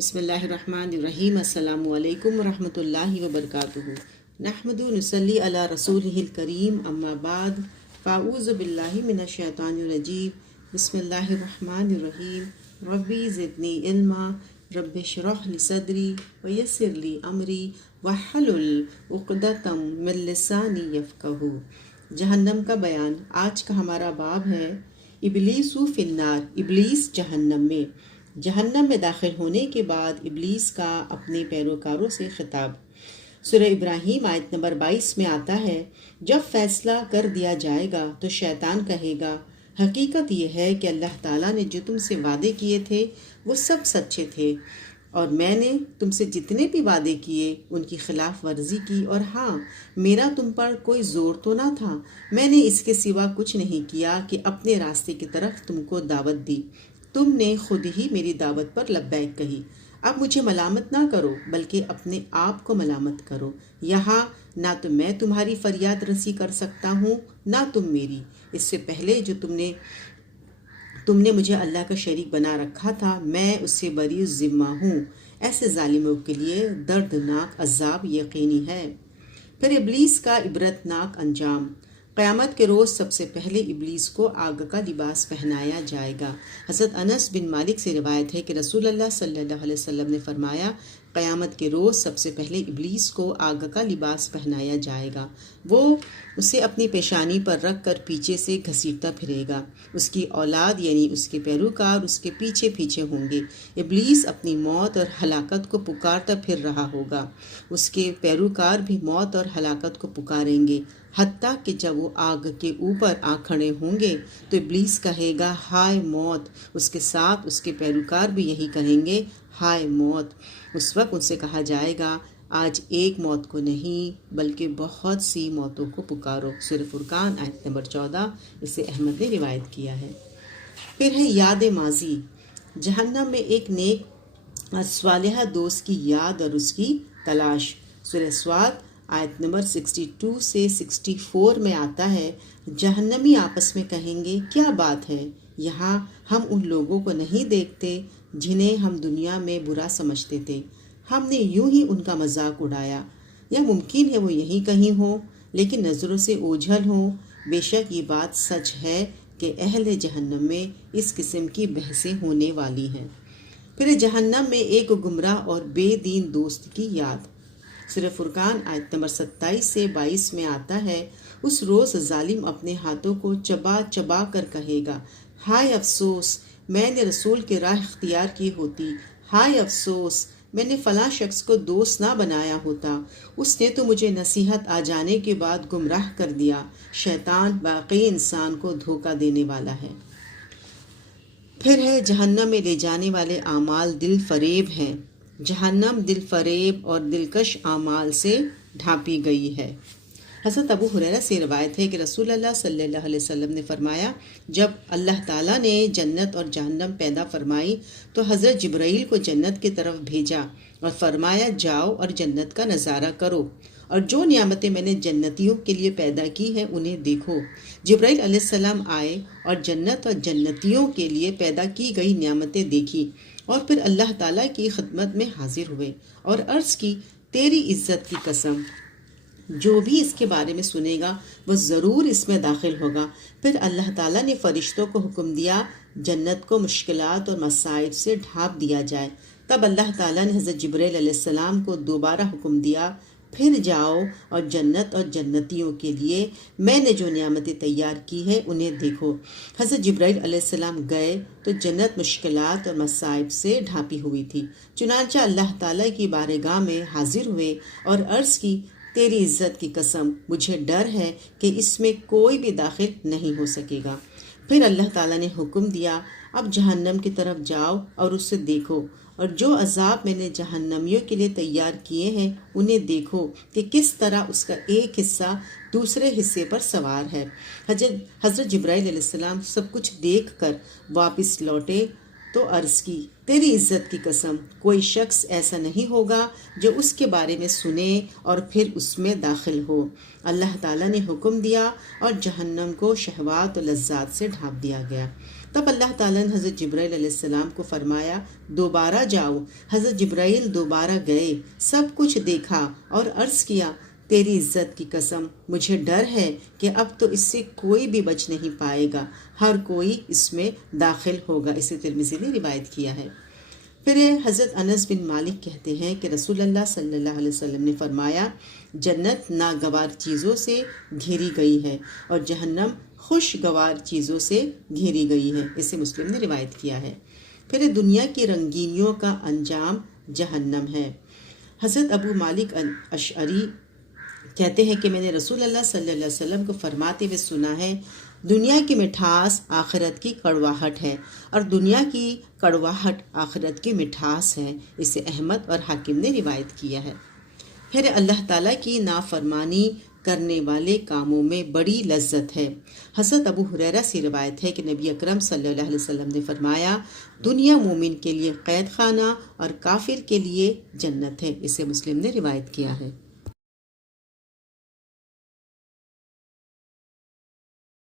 بسم اللہ الرحمن الرحیم۔ السلام علیکم ورحمۃ اللہ وبرکاتہ۔ نحمد نصلی علی رسولہ الکریم، اما بعد، فاعوذ باللہ من الشیطان الرجیم، بسم اللہ الرحمن الرحیم۔ ربی زدنی علما، رب اشرح لی صدری ویسر لی امری واحلل عقدۃ من لسانی یفقہوا۔ جہنم کا بیان۔ آج کا ہمارا باب ہے ابلیس فی النار، ابلیس جہنم میں۔ جہنم میں داخل ہونے کے بعد ابلیس کا اپنے پیروکاروں سے خطاب۔ سورہ ابراہیم آیت نمبر 22 میں آتا ہے، جب فیصلہ کر دیا جائے گا تو شیطان کہے گا، حقیقت یہ ہے کہ اللہ تعالیٰ نے جو تم سے وعدے کیے تھے وہ سب سچے تھے، اور میں نے تم سے جتنے بھی وعدے کیے ان کی خلاف ورزی کی، اور ہاں، میرا تم پر کوئی زور تو نہ تھا، میں نے اس کے سوا کچھ نہیں کیا کہ اپنے راستے کی طرف تم کو دعوت دی، تم نے خود ہی میری دعوت پر لبیک کہی۔ اب مجھے ملامت نہ کرو بلکہ اپنے آپ کو ملامت کرو۔ یہاں نہ تو میں تمہاری فریاد رسی کر سکتا ہوں نہ تم میری۔ اس سے پہلے جو تم نے مجھے اللہ کا شریک بنا رکھا تھا، میں اس سے بری الذمہ ہوں۔ ایسے ظالموں کے لیے دردناک عذاب یقینی ہے۔ پھر ابلیس کا عبرتناک انجام۔ قیامت کے روز سب سے پہلے ابلیس کو آگ کا لباس پہنایا جائے گا۔ حضرت انس بن مالک سے روایت ہے کہ رسول اللہ صلی اللہ علیہ وسلم نے فرمایا، قیامت کے روز سب سے پہلے ابلیس کو آگ کا لباس پہنایا جائے گا، وہ اسے اپنی پیشانی پر رکھ کر پیچھے سے گھسیٹتا پھرے گا، اس کی اولاد یعنی اس کے پیروکار اس کے پیچھے پیچھے ہوں گے۔ ابلیس اپنی موت اور ہلاکت کو پکارتا پھر رہا ہوگا، اس کے پیروکار بھی موت اور ہلاکت کو پکاریں گے، حتیٰ کہ جب وہ آگ کے اوپر آ کھڑے ہوں گے تو ابلیس کہے گا، ہائے موت۔ اس کے ساتھ اس کے پیروکار بھی یہی کہیں گے، ہائے موت۔ اس وقت ان سے کہا جائے گا، آج ایک موت کو نہیں بلکہ بہت سی موتوں کو پکارو۔ سورہ فرقان آیت نمبر 14، اسے احمد نے روایت کیا ہے۔ پھر ہے یاد ماضی۔ جہنم میں ایک نیک صالحہ دوست کی یاد اور اس کی تلاش۔ سورہ سواد آیت نمبر 62 سے 64 میں آتا ہے، جہنمی آپس میں کہیں گے، کیا بات ہے، یہاں ہم ان لوگوں کو نہیں دیکھتے جنہیں ہم دنیا میں برا سمجھتے تھے، ہم نے یوں ہی ان کا مذاق اڑایا، یا ممکن ہے وہ یہیں کہیں ہوں لیکن نظروں سے اوجھل ہوں۔ بے شک یہ بات سچ ہے کہ اہل جہنم میں اس قسم کی بحثیں ہونے والی ہیں۔ پھر جہنم میں ایک گمراہ اور بے دین دوست کی یاد۔ سورہ فرقان آیت نمبر 27 سے 22 میں آتا ہے، اس روز ظالم اپنے ہاتھوں کو چبا چبا کر کہے گا، ہائے افسوس، میں نے رسول کی راہ اختیار کی ہوتی، ہائے افسوس، میں نے فلاں شخص کو دوست نہ بنایا ہوتا، اس نے تو مجھے نصیحت آ جانے کے بعد گمراہ کر دیا۔ شیطان واقعی انسان کو دھوکہ دینے والا ہے۔ پھر ہے جہنم میں لے جانے والے اعمال دل فریب ہیں۔ جہنم دل فریب اور دلکش اعمال سے ڈھانپی گئی ہے۔ حضرت ابو ہریرہ سے روایت ہے کہ رسول اللہ صلی اللہ علیہ وسلم نے فرمایا، جب اللہ تعالیٰ نے جنت اور جہنم پیدا فرمائی تو حضرت جبرائیل کو جنت کی طرف بھیجا اور فرمایا، جاؤ اور جنت کا نظارہ کرو، اور جو نعمتیں میں نے جنتیوں کے لیے پیدا کی ہیں انہیں دیکھو۔ جبرائیل علیہ السلام آئے اور جنت اور جنتیوں کے لیے پیدا کی گئی نعمتیں دیکھی، اور پھر اللہ تعالیٰ کی خدمت میں حاضر ہوئے اور عرض کی، تیری عزت کی قسم، جو بھی اس کے بارے میں سنے گا وہ ضرور اس میں داخل ہوگا۔ پھر اللہ تعالیٰ نے فرشتوں کو حکم دیا جنت کو مشکلات اور مصائب سے ڈھانپ دیا جائے۔ تب اللہ تعالیٰ نے حضرت جبرائیل علیہ السلام کو دوبارہ حکم دیا، پھر جاؤ اور جنت اور جنتیوں کے لیے میں نے جو نعمتیں تیار کی ہیں انہیں دیکھو۔ حضرت جبرائیل علیہ السلام گئے تو جنت مشکلات اور مصائب سے ڈھانپی ہوئی تھی، چنانچہ اللہ تعالیٰ کی بارگاہ میں حاضر ہوئے اور عرض کی، تیری عزت کی قسم، مجھے ڈر ہے کہ اس میں کوئی بھی داخل نہیں ہو سکے گا۔ پھر اللہ تعالیٰ نے حکم دیا، اب جہنم کی طرف جاؤ اور اسے دیکھو، اور جو عذاب میں نے جہنمیوں کے لیے تیار کیے ہیں انہیں دیکھو کہ کس طرح اس کا ایک حصہ دوسرے حصے پر سوار ہے۔ حضرت جبرائیل علیہ السلام سب کچھ دیکھ کر واپس لوٹے تو عرض کی، تیری عزت کی قسم، کوئی شخص ایسا نہیں ہوگا جو اس کے بارے میں سنے اور پھر اس میں داخل ہو۔ اللہ تعالیٰ نے حکم دیا اور جہنم کو شہوات و لذات سے ڈھانپ دیا گیا۔ تب اللہ تعالیٰ نے حضرت جبرائیل علیہ السلام کو فرمایا دوبارہ جاؤ۔ حضرت جبرائیل دوبارہ گئے، سب کچھ دیکھا اور عرض کیا تیری عزت کی قسم مجھے ڈر ہے کہ اب تو اس سے کوئی بھی بچ نہیں پائے گا، ہر کوئی اس میں داخل ہوگا۔ اسے ترمذی نے روایت کیا ہے۔ پھر حضرت انس بن مالک کہتے ہیں کہ رسول اللہ صلی اللہ علیہ وسلم نے فرمایا جنت ناگوار چیزوں سے گھیری گئی ہے اور جہنم خوشگوار چیزوں سے گھیری گئی ہے۔ اسے مسلم نے روایت کیا ہے۔ پھر دنیا کی رنگینیوں کا انجام جہنم ہے۔ حضرت ابو مالک اشعری کہتے ہیں کہ میں نے رسول اللہ صلی اللہ علیہ وسلم کو فرماتے ہوئے سنا ہے دنیا کی مٹھاس آخرت کی کڑواہٹ ہے اور دنیا کی کڑواہٹ آخرت کی مٹھاس ہے۔ اسے احمد اور حاکم نے روایت کیا ہے۔ پھر اللہ تعالیٰ کی نافرمانی کرنے والے کاموں میں بڑی لذت ہے۔ حضرت ابو ہریرہ سے روایت ہے کہ نبی اکرم صلی اللہ علیہ وسلم نے فرمایا دنیا مومن کے لیے قید خانہ اور کافر کے لیے جنت ہے۔ اسے مسلم نے روایت کیا ہے۔